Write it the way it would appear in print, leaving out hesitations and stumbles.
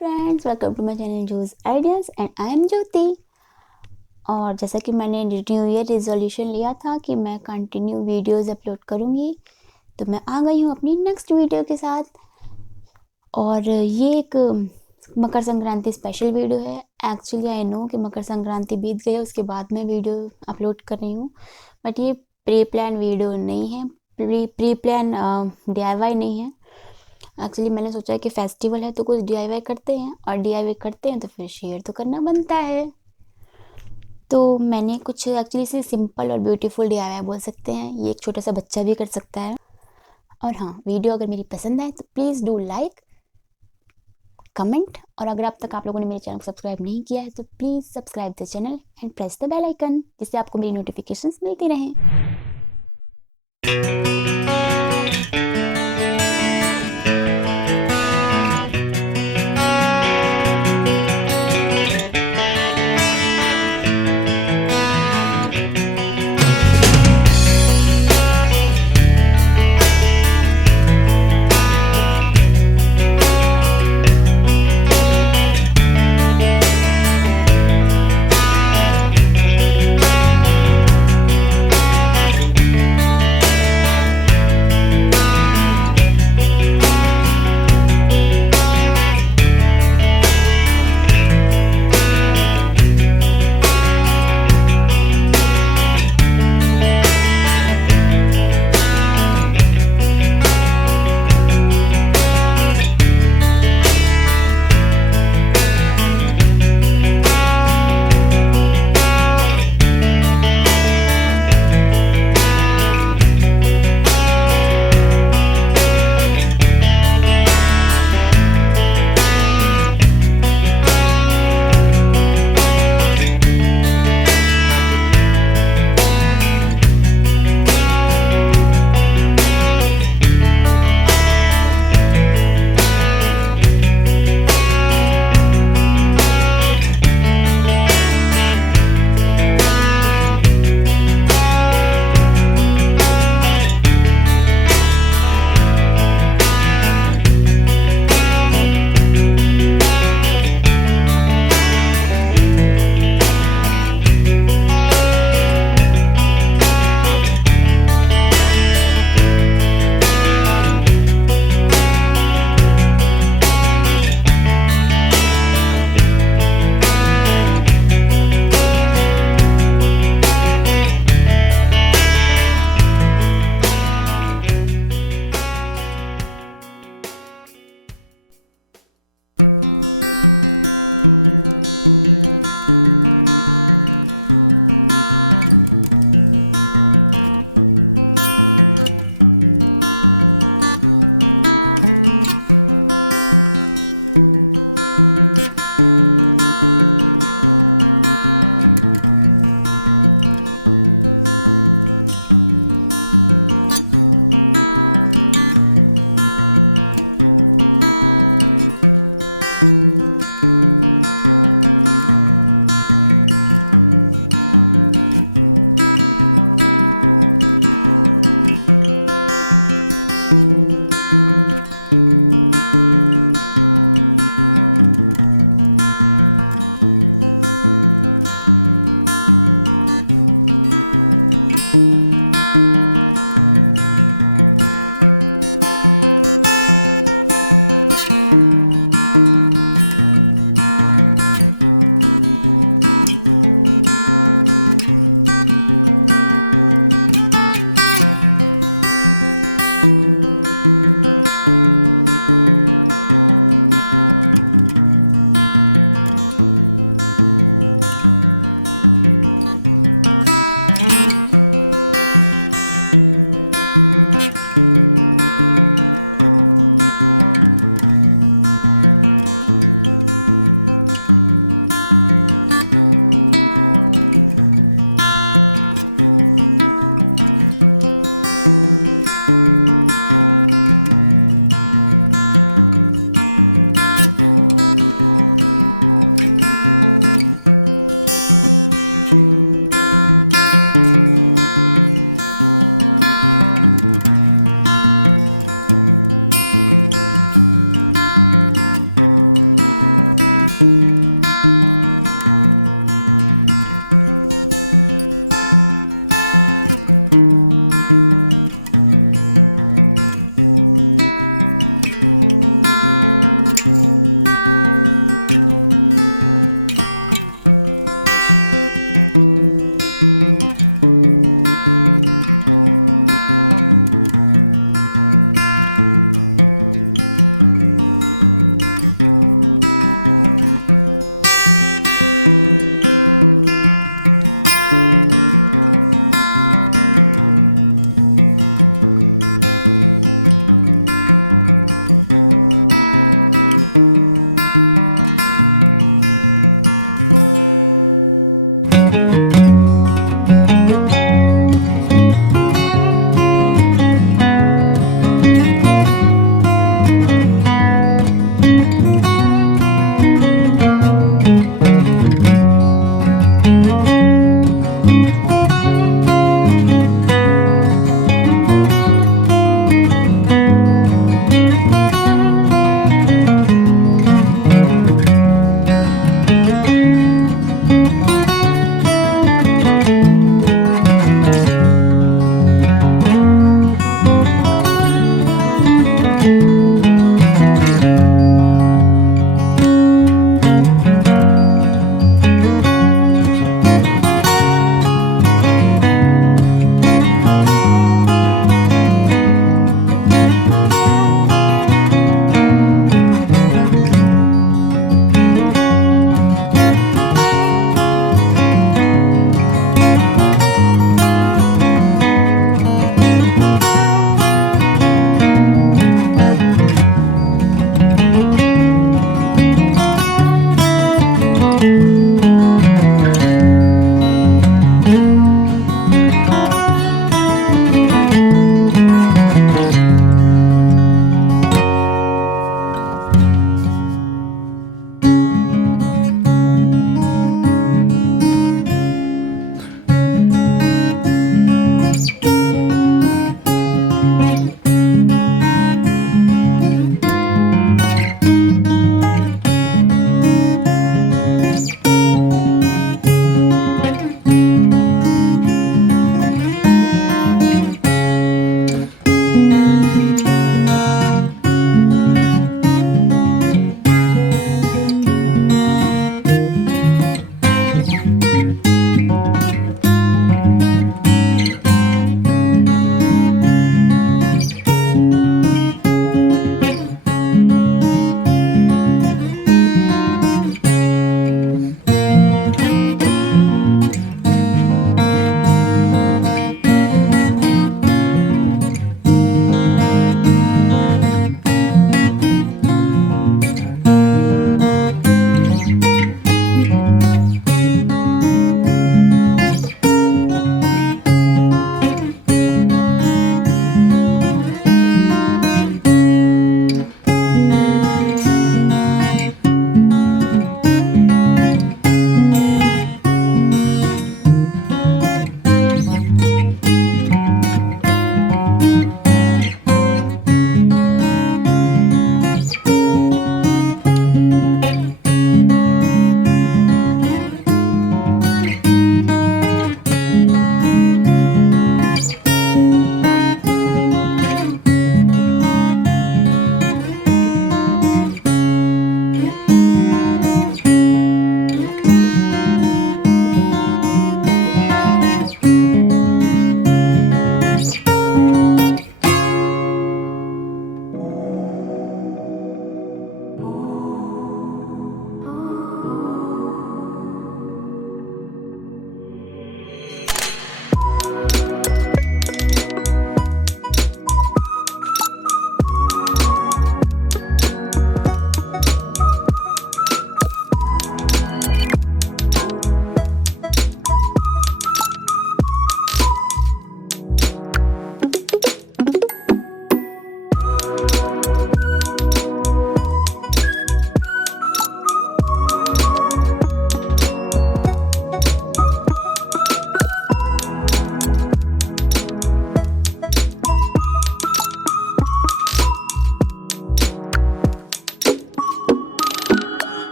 Friends, welcome to my channel juice ideas and I am Jyoti. और जैसा कि मैंने न्यू ईयर रिजोल्यूशन लिया था कि मैं कंटिन्यू वीडियोस अपलोड करूँगी, तो मैं आ गई हूँ अपनी नेक्स्ट वीडियो के साथ। और ये एक मकर संक्रांति स्पेशल वीडियो है। एक्चुअली आई नो कि मकर संक्रांति बीत गई है, उसके बाद मैं वीडियो अपलोड कर रही हूँ, बट ये प्री प्लान वीडियो नहीं है, प्री प्लान DIY नहीं है। एक्चुअली मैंने सोचा कि फेस्टिवल है तो कुछ DIY करते हैं, और DIY करते हैं तो फिर शेयर तो करना बनता है। तो मैंने कुछ एक्चुअली से सिंपल और ब्यूटीफुल DIY बोल सकते हैं, ये एक छोटा सा बच्चा भी कर सकता है। और हाँ, वीडियो अगर मेरी पसंद आए तो प्लीज़ डू लाइक, कमेंट, और अगर अब तक आप लोगों ने मेरे चैनल को सब्सक्राइब नहीं किया है तो please subscribe the channel and press the bell icon, जिससे आपको मेरी नोटिफिकेशंस मिलती रहें।